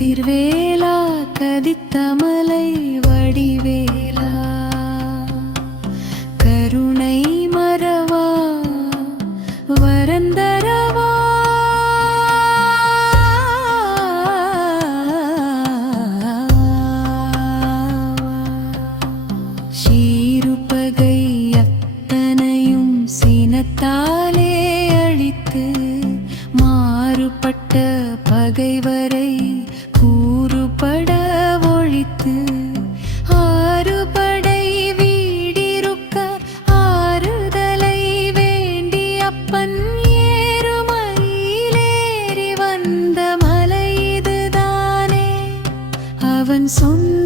கதிர்வேலா கதித்தமலை வடிவேலா கருணை மறவா வரந்தரவா சீருப்பகை அத்தனையும் சினத்தாலே அழித்து மாறுபட்ட பகைவரை கூறுபட ஒழித்து ஆறுபடை வீடிருக்க ஆறுதலை வேண்டி அப்பன் ஏறுமயிலேறி வந்த மலை இதுதானே அவன் சொன்ன